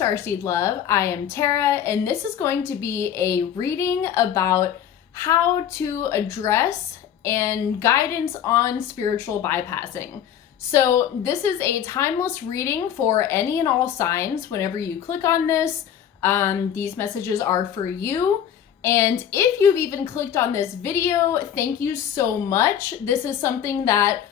Starseed Love. I am Tara, and this is going to be a reading about how to address and guidance on spiritual bypassing. So this is a timeless reading for any and all signs. Whenever you click on this, these messages are for you. And if you've even clicked on this video, thank you so much. This is something that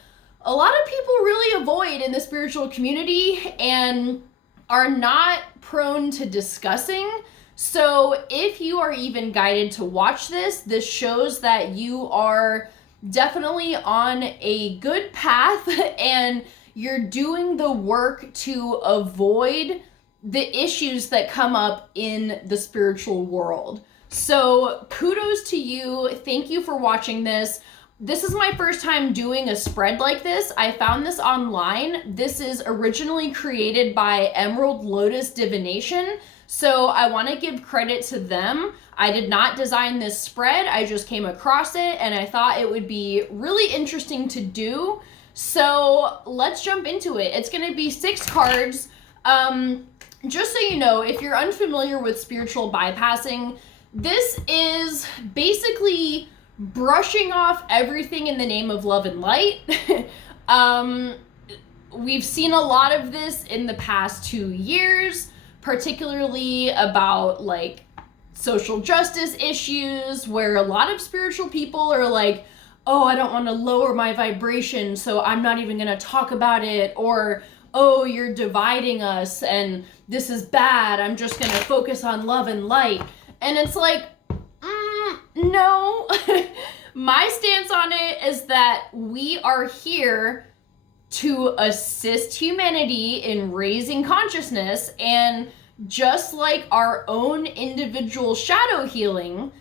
a lot of people really avoid in the spiritual community and are not prone to discussing. So if you are even guided to watch this, this shows that you are definitely on a good path and you're doing the work to avoid the issues that come up in the spiritual world. So kudos to you. Thank you for watching this. This is my first time doing a spread like this. I found this online. This is originally created by Emerald Lotus Divination. So I want to give credit to them. I did not design this spread. I just came across it and I thought it would be really interesting to do. So let's jump into it. It's going to be 6 cards. Just so you know, if you're unfamiliar with spiritual bypassing, this is basically brushing off everything in the name of love and light. We've seen a lot of this in the past 2 years, particularly about like social justice issues, where a lot of spiritual people are like, oh, I don't want to lower my vibration, so I'm not even going to talk about it, or oh, you're dividing us and this is bad, I'm just going to focus on love and light. And it's like, no. My stance on it is that we are here to assist humanity in raising consciousness, and just like our own individual shadow healing,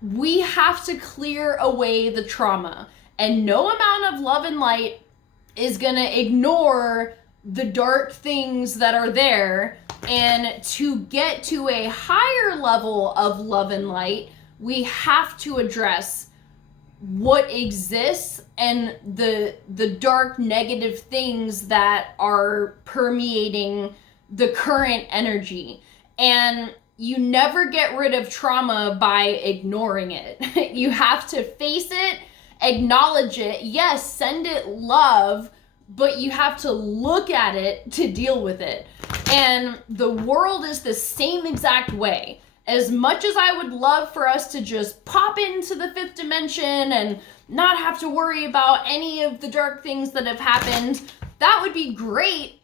we have to clear away the trauma, and no amount of love and light is gonna ignore the dark things that are there. And to get to a higher level of love and light, we have to address what exists and the dark negative things that are permeating the current energy. And you never get rid of trauma by ignoring it. You have to face it, acknowledge it, yes, send it love, but you have to look at it to deal with it. And the world is the same exact way. As much as I would love for us to just pop into the 5th dimension and not have to worry about any of the dark things that have happened, that would be great,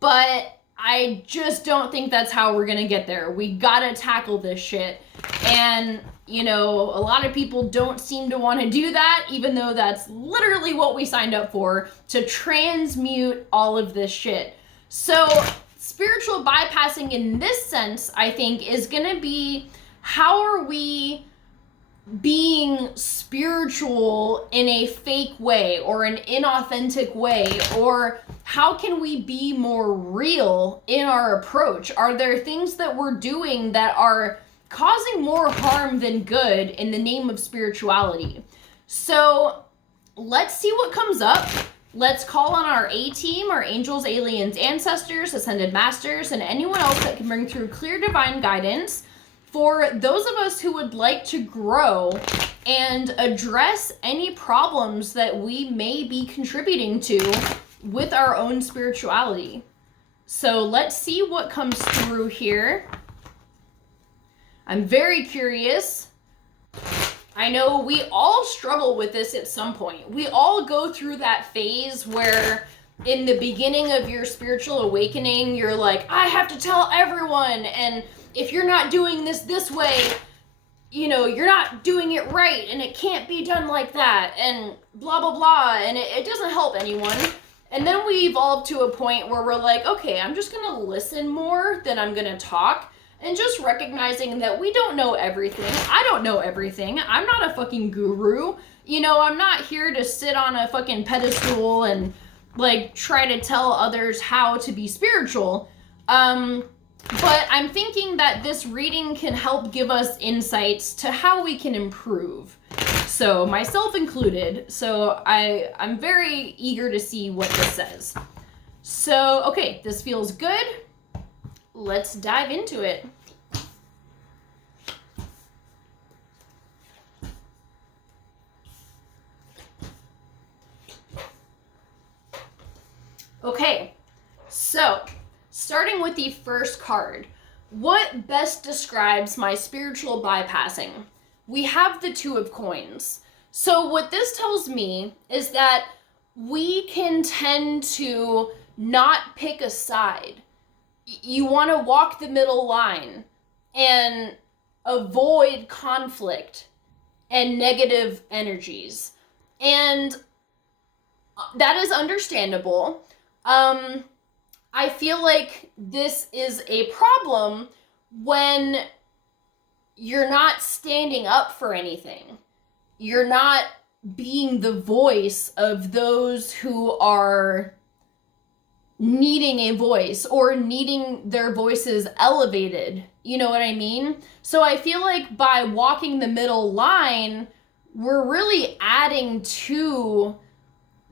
but I just don't think that's how we're gonna get there. We gotta tackle this shit. And, you know, a lot of people don't seem to want to do that, even though that's literally what we signed up for, to transmute all of this shit. So spiritual bypassing in this sense, I think, is gonna be, how are we being spiritual in a fake way or an inauthentic way, or how can we be more real in our approach? Are there things that we're doing that are causing more harm than good in the name of spirituality? So let's see what comes up. Let's call on our A-team, our angels, aliens, ancestors, ascended masters, and anyone else that can bring through clear divine guidance for those of us who would like to grow and address any problems that we may be contributing to with our own spirituality. So let's see what comes through here. I'm very curious. I know we all struggle with this at some point. We all go through that phase where in the beginning of your spiritual awakening, you're like, I have to tell everyone, and if you're not doing this way, you know, you're not doing it right, and it can't be done like that, and blah, blah, blah, and it doesn't help anyone. And then we evolve to a point where we're like, okay, I'm just gonna listen more than I'm gonna talk. And just recognizing that we don't know everything. I don't know everything. I'm not a fucking guru. You know, I'm not here to sit on a fucking pedestal and like try to tell others how to be spiritual. But I'm thinking that this reading can help give us insights to how we can improve. So myself included. So I'm very eager to see what this says. So, okay, this feels good. let's dive into it. Okay, so starting with the first card, what best describes my spiritual bypassing? We have the Two of Coins. So what this tells me is that we can tend to not pick a side. You want to walk the middle line and avoid conflict and negative energies. And that is understandable. I feel like this is a problem when you're not standing up for anything. You're not being the voice of those who are needing a voice or needing their voices elevated. You know what I mean? So I feel like by walking the middle line, we're really adding to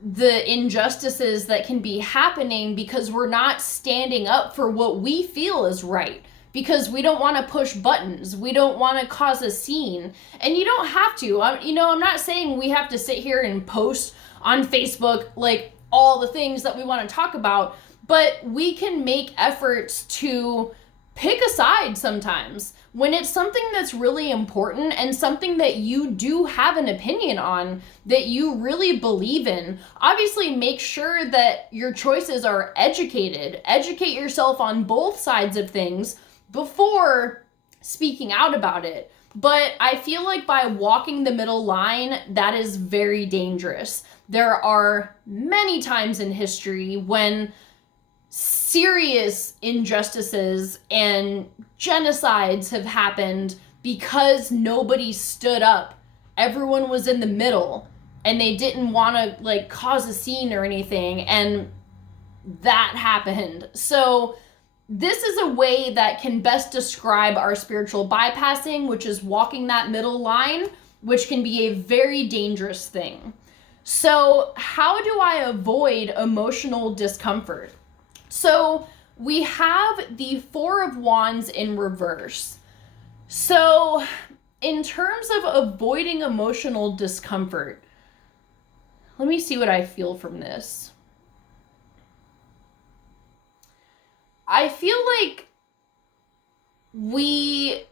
the injustices that can be happening because we're not standing up for what we feel is right, because we don't want to push buttons. We don't want to cause a scene. And you don't have to. I'm not saying we have to sit here and post on Facebook like all the things that we want to talk about, but we can make efforts to pick a side sometimes when it's something that's really important and something that you do have an opinion on, that you really believe in. Obviously, make sure that your choices are educated. Educate yourself on both sides of things before speaking out about it. But I feel like by walking the middle line, that is very dangerous. There are many times in history when serious injustices and genocides have happened because nobody stood up. Everyone was in the middle and they didn't want to like cause a scene or anything, and that happened. So this is a way that can best describe our spiritual bypassing, which is walking that middle line, which can be a very dangerous thing. So how do I avoid emotional discomfort? So we have the Four of Wands in reverse. So in terms of avoiding emotional discomfort, let me see what I feel from this. I feel like we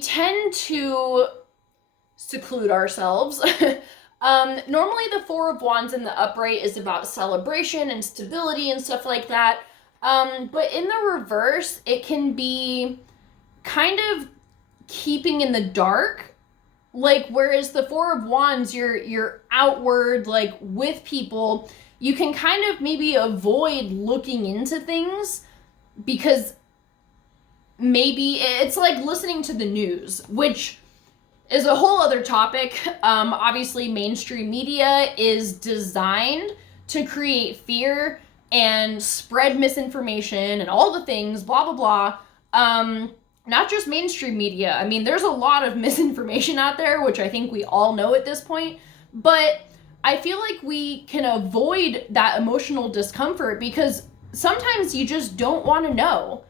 tend to seclude ourselves. Normally the Four of Wands in the upright is about celebration and stability and stuff like that. But in the reverse, it can be kind of keeping in the dark. Like, whereas the Four of Wands, you're outward, like with people, you can kind of maybe avoid looking into things because maybe it's like listening to the news, which is a whole other topic. Obviously, mainstream media is designed to create fear and spread misinformation and all the things, blah, blah, blah. Not just mainstream media. I mean, there's a lot of misinformation out there, which I think we all know at this point. But I feel like we can avoid that emotional discomfort because sometimes you just don't want to know.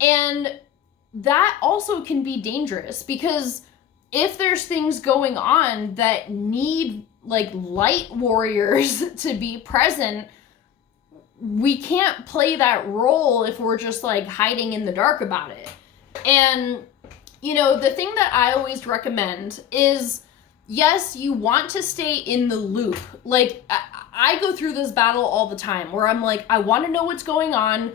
And that also can be dangerous because if there's things going on that need like light warriors to be present, we can't play that role if we're just like hiding in the dark about it. And, you know, the thing that I always recommend is, yes, you want to stay in the loop. Like, I go through this battle all the time where I'm like, I want to know what's going on,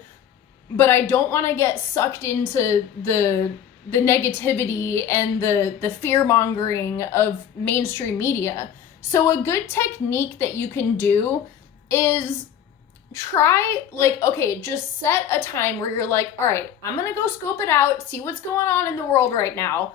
but I don't want to get sucked into the negativity and the fear-mongering of mainstream media. So a good technique that you can do is try, like, okay, just set a time where you're like, all right, I'm going to go scope it out, see what's going on in the world right now.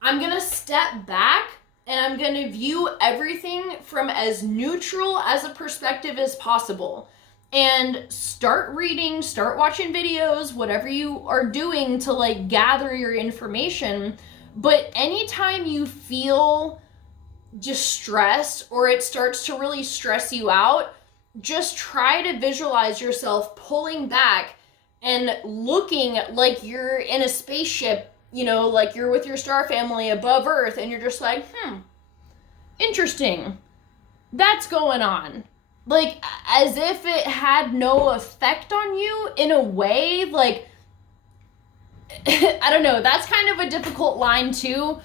I'm going to step back and I'm going to view everything from as neutral as a perspective as possible. And start reading, start watching videos, whatever you are doing to like gather your information. But anytime you feel distressed or it starts to really stress you out, just try to visualize yourself pulling back and looking like you're in a spaceship, you know, like you're with your star family above Earth, and you're just like, interesting. That's going on. Like, as if it had no effect on you in a way, like, I don't know, that's kind of a difficult line too.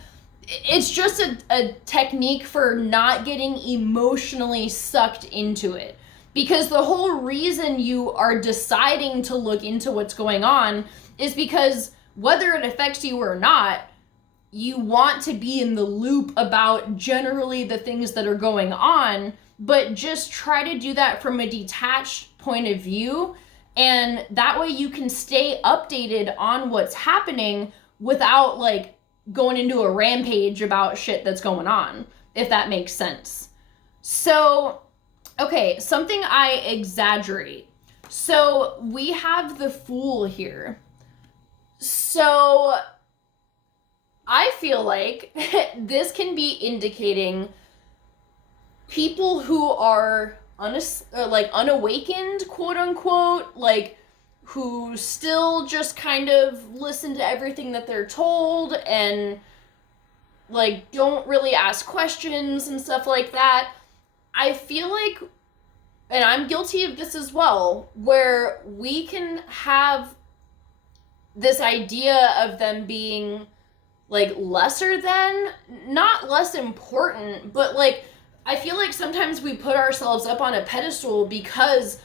It's just a technique for not getting emotionally sucked into it. Because the whole reason you are deciding to look into what's going on is because whether it affects you or not, you want to be in the loop about generally the things that are going on, but just try to do that from a detached point of view. And that way you can stay updated on what's happening without like going into a rampage about shit that's going on, if that makes sense. So, okay, something I exaggerate. So we have the Fool here. So I feel like this can be indicating people who are unawakened, quote unquote, like who still just kind of listen to everything that they're told and like don't really ask questions and stuff like that. I feel like, and I'm guilty of this as well, where we can have this idea of them being like lesser than, not less important, but like I feel like sometimes we put ourselves up on a pedestal because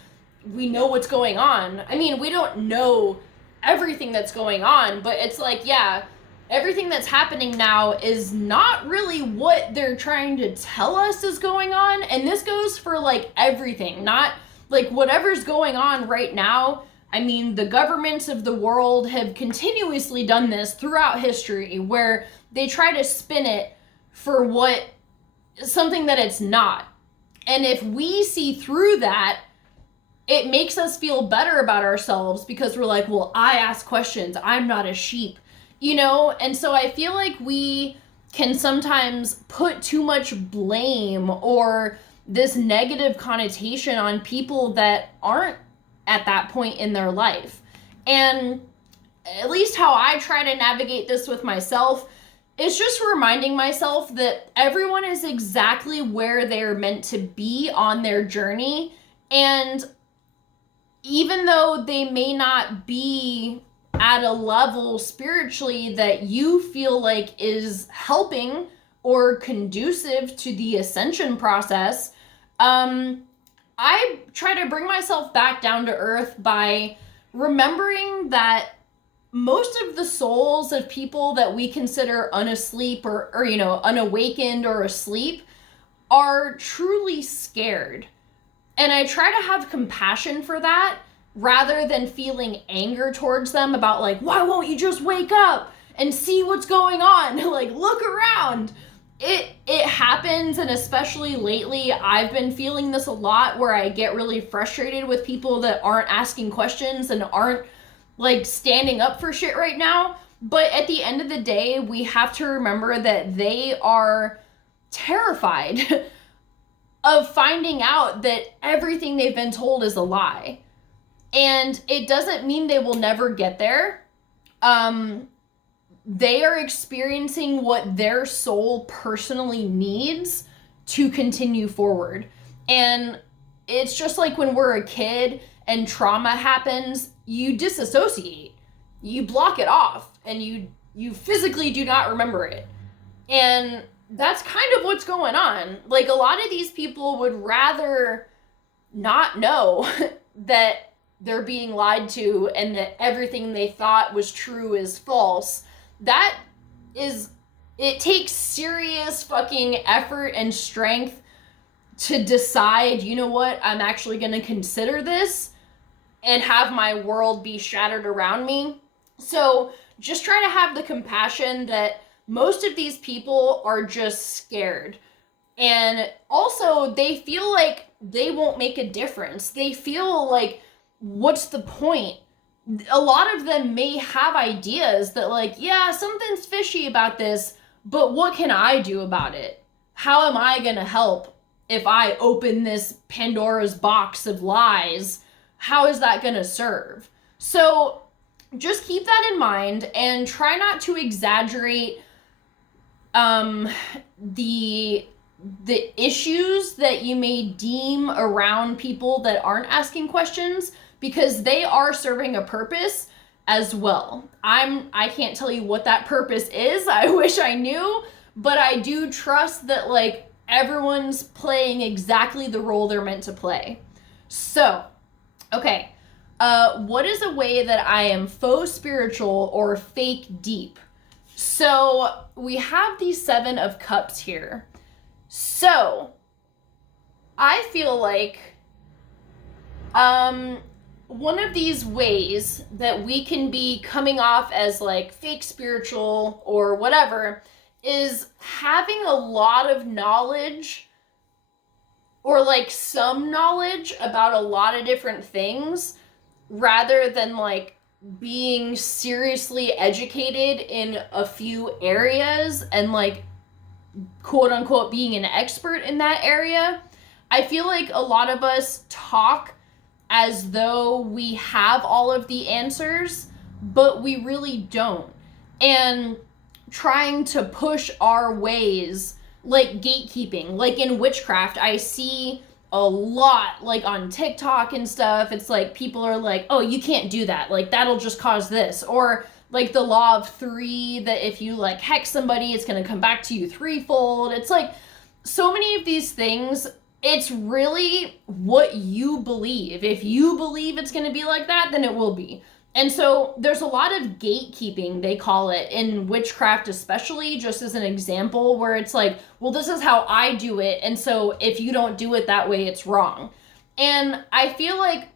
we know what's going on. I mean, we don't know everything that's going on, but it's like, yeah, everything that's happening now is not really what they're trying to tell us is going on. And this goes for like everything, not like whatever's going on right now. I mean, the governments of the world have continuously done this throughout history where they try to spin it for what something that it's not. And if we see through that, it makes us feel better about ourselves because we're like, well, I ask questions. I'm not a sheep, you know? And so I feel like we can sometimes put too much blame or this negative connotation on people that aren't at that point in their life. And at least how I try to navigate this with myself is just reminding myself that everyone is exactly where they're meant to be on their journey. And even though they may not be at a level spiritually that you feel like is helping or conducive to the ascension process, I try to bring myself back down to earth by remembering that most of the souls of people that we consider unasleep or you know, unawakened or asleep are truly scared. And I try to have compassion for that rather than feeling anger towards them about like, why won't you just wake up and see what's going on? Like, look around. It happens, and especially lately, I've been feeling this a lot where I get really frustrated with people that aren't asking questions and aren't like standing up for shit right now. But at the end of the day, we have to remember that they are terrified of finding out that everything they've been told is a lie. And it doesn't mean they will never get there. They are experiencing what their soul personally needs to continue forward. And it's just like when we're a kid and trauma happens, you disassociate. You block it off and you physically do not remember it. And that's kind of what's going on. Like, a lot of these people would rather not know that they're being lied to and that everything they thought was true is false. It takes serious fucking effort and strength to decide, you know what, I'm actually going to consider this and have my world be shattered around me. So just try to have the compassion that most of these people are just scared. And also, they feel like they won't make a difference. They feel like, what's the point? A lot of them may have ideas that like, yeah, something's fishy about this, but what can I do about it? How am I gonna help? if I open this Pandora's box of lies, how is that going to serve? So just keep that in mind and try not to exaggerate the issues that you may deem around people that aren't asking questions, because they are serving a purpose as well. I can't tell you what that purpose is. I wish I knew, but I do trust that like everyone's playing exactly the role they're meant to play. So, okay. What is a way that I am faux spiritual or fake deep? So we have the 7 of Cups here. So I feel like one of these ways that we can be coming off as like fake spiritual or whatever is having a lot of knowledge or like some knowledge about a lot of different things, rather than like being seriously educated in a few areas and like quote unquote being an expert in that area. I feel like a lot of us talk as though we have all of the answers, but we really don't. And trying to push our ways, like gatekeeping, like in witchcraft, I see a lot, like on TikTok and stuff. It's like people are like, oh, you can't do that, like that'll just cause this, or like the law of 3, that if you like hex somebody, it's going to come back to you threefold. It's like so many of these things, it's really what you believe. If you believe it's going to be like that, then it will be. And so there's a lot of gatekeeping, they call it, in witchcraft especially, just as an example, where it's like, well, this is how I do it, and so if you don't do it that way, it's wrong. And I feel like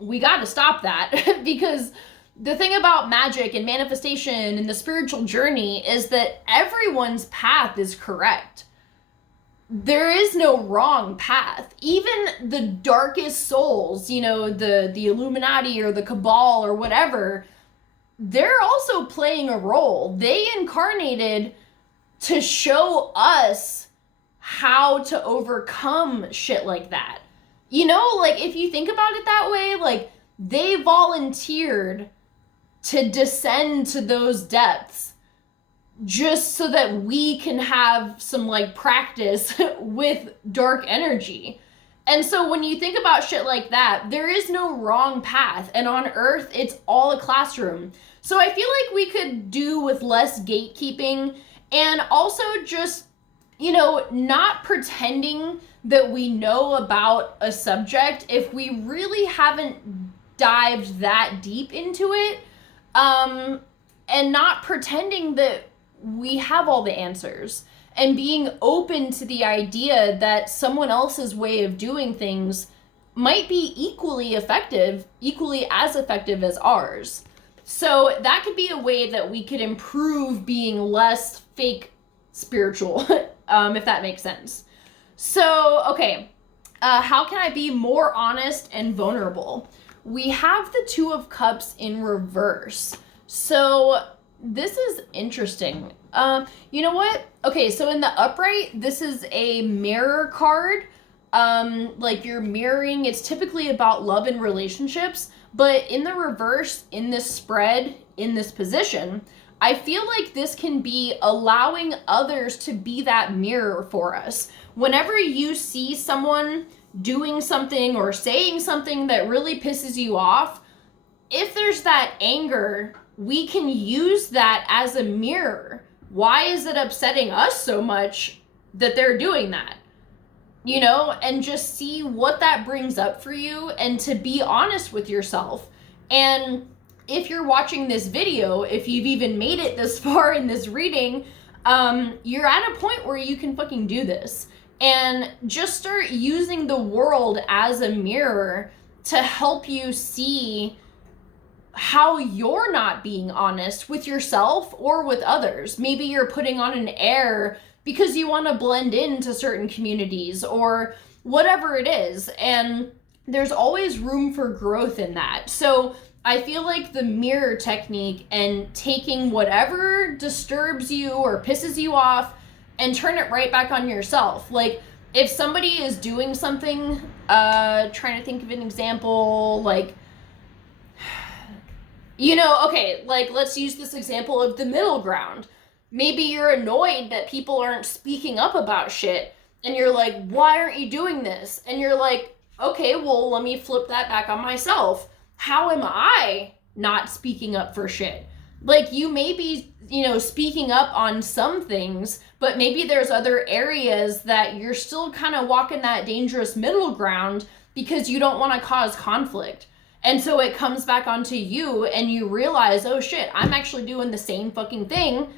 we got to stop that because the thing about magic and manifestation and the spiritual journey is that everyone's path is correct. There is no wrong path. Even the darkest souls, you know, the Illuminati or the Cabal or whatever, they're also playing a role. They incarnated to show us how to overcome shit like that. You know, like if you think about it that way, like they volunteered to descend to those depths just so that we can have some like practice with dark energy. And so when you think about shit like that, there is no wrong path. And on Earth, it's all a classroom. So I feel like we could do with less gatekeeping, and also just, you know, not pretending that we know about a subject if we really haven't dived that deep into it, and not pretending that we have all the answers, and being open to the idea that someone else's way of doing things might be equally as effective as ours. So that could be a way that we could improve being less fake spiritual, if that makes sense. So, okay, how can I be more honest and vulnerable? We have the 2 of Cups in reverse. So this is interesting. You know what? Okay, so in the upright, this is a mirror card. Like you're mirroring, it's typically about love and relationships, but in the reverse, in this spread, in this position, I feel like this can be allowing others to be that mirror for us. Whenever you see someone doing something or saying something that really pisses you off, if there's that anger, we can use that as a mirror. Why is it upsetting us so much that they're doing that? You know, and just see what that brings up for you, and to be honest with yourself. And if you're watching this video, if you've even made it this far in this reading, you're at a point where you can fucking do this. And just start using the world as a mirror to help you see how you're not being honest with yourself or with others. Maybe you're putting on an air because you want to blend into certain communities or whatever it is. And there's always room for growth in that. So I feel like the mirror technique and taking whatever disturbs you or pisses you off and turn it right back on yourself. Like if somebody is doing something, trying to think of an example, like, okay, like, let's use this example of the middle ground. Maybe you're annoyed that people aren't speaking up about shit, and you're like, why aren't you doing this? And you're like, okay, well, let me flip that back on myself. How am I not speaking up for shit? Like, you may be, speaking up on some things, but maybe there's other areas that you're still kind of walking that dangerous middle ground because you don't want to cause conflict. And so it comes back onto you and you realize, oh shit, I'm actually doing the same fucking thing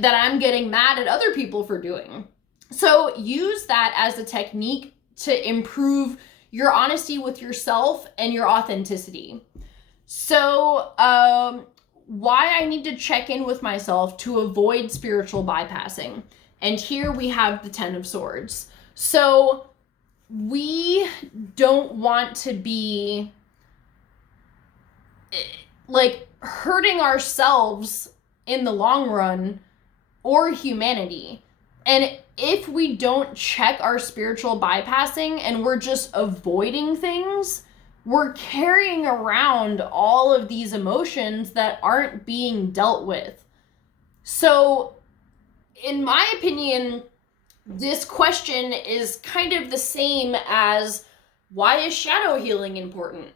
that I'm getting mad at other people for doing. So use that as a technique to improve your honesty with yourself and your authenticity. So, why I need to check in with myself to avoid spiritual bypassing. And here we have the 10 of Swords. So we don't want to be like hurting ourselves in the long run or humanity. And if we don't check our spiritual bypassing and we're just avoiding things, we're carrying around all of these emotions that aren't being dealt with. So, in my opinion, this question is kind of the same as, why is shadow healing important?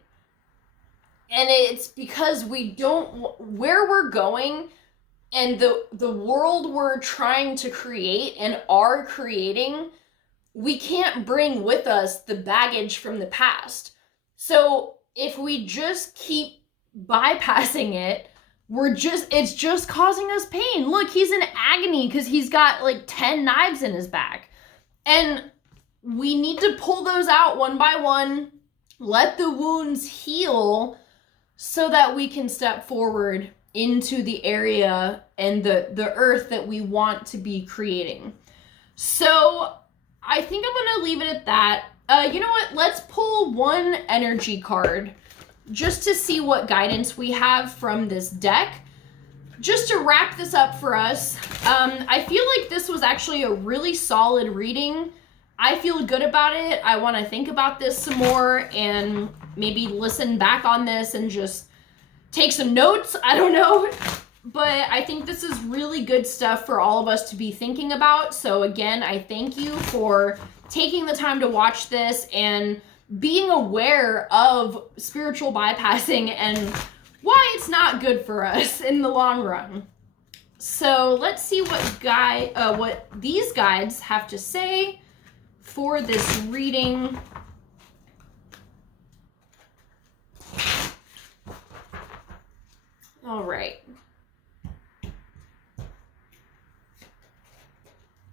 And it's because where we're going and the world we're trying to create and are creating, we can't bring with us the baggage from the past. So if we just keep bypassing it, it's just causing us pain. Look, he's in agony because he's got like 10 knives in his back. And we need to pull those out one by one, let the wounds heal so that we can step forward into the area and the earth that we want to be creating. So I think I'm going to leave it at that. You know what? Let's pull one energy card just to see what guidance we have from this deck. Just to wrap this up for us, I feel like this was actually a really solid reading. I feel good about it. I want to think about this some more and maybe listen back on this and just take some notes. I don't know. But I think this is really good stuff for all of us to be thinking about. So again, I thank you for taking the time to watch this and being aware of spiritual bypassing and why it's not good for us in the long run. So let's see what these guides have to say for this reading. All right.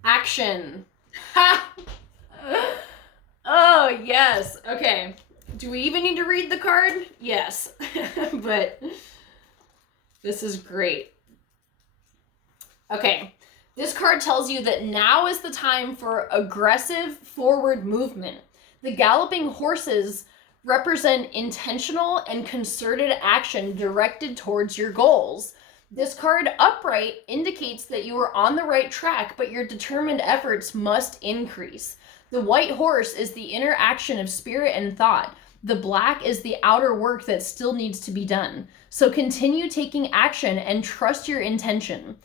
Action. Ha! Oh, yes. Okay. Do we even need to read the card? Yes. But this is great. Okay. This card tells you that now is the time for aggressive forward movement. The galloping horses represent intentional and concerted action directed towards your goals. This card upright indicates that you are on the right track, but your determined efforts must increase. The white horse is the inner action of spirit and thought. The black is the outer work that still needs to be done. So continue taking action and trust your intuition.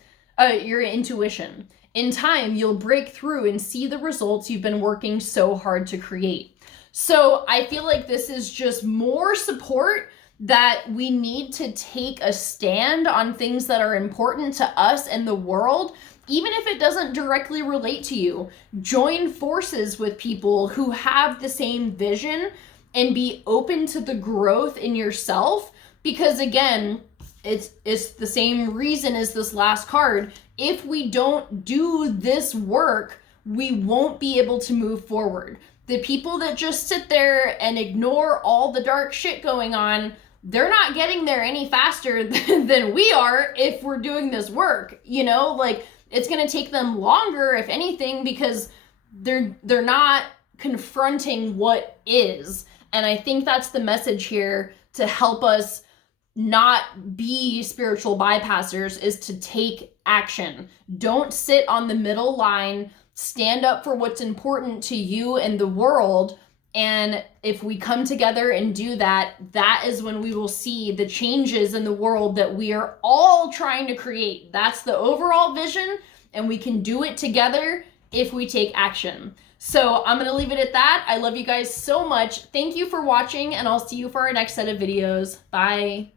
In time, you'll break through and see the results you've been working so hard to create. So I feel like this is just more support that we need to take a stand on things that are important to us and the world, even if it doesn't directly relate to you. Join forces with people who have the same vision and be open to the growth in yourself, because again, it's the same reason as this last card. If we don't do this work, we won't be able to move forward. The people that just sit there and ignore all the dark shit going on, they're not getting there any faster than we are if we're doing this work. Like, it's going to take them longer, if anything, because they're not confronting what is. And I think that's the message here to help us not be spiritual bypassers, is to take action. Don't sit on the middle line stand up for what's important to you and the world. And if we come together and do that, that is when we will see the changes in the world that we are all trying to create. That's the overall vision, and we can do it together if we take action. So I'm going to leave it at that. I love you guys so much. Thank you for watching, and I'll see you for our next set of videos. Bye.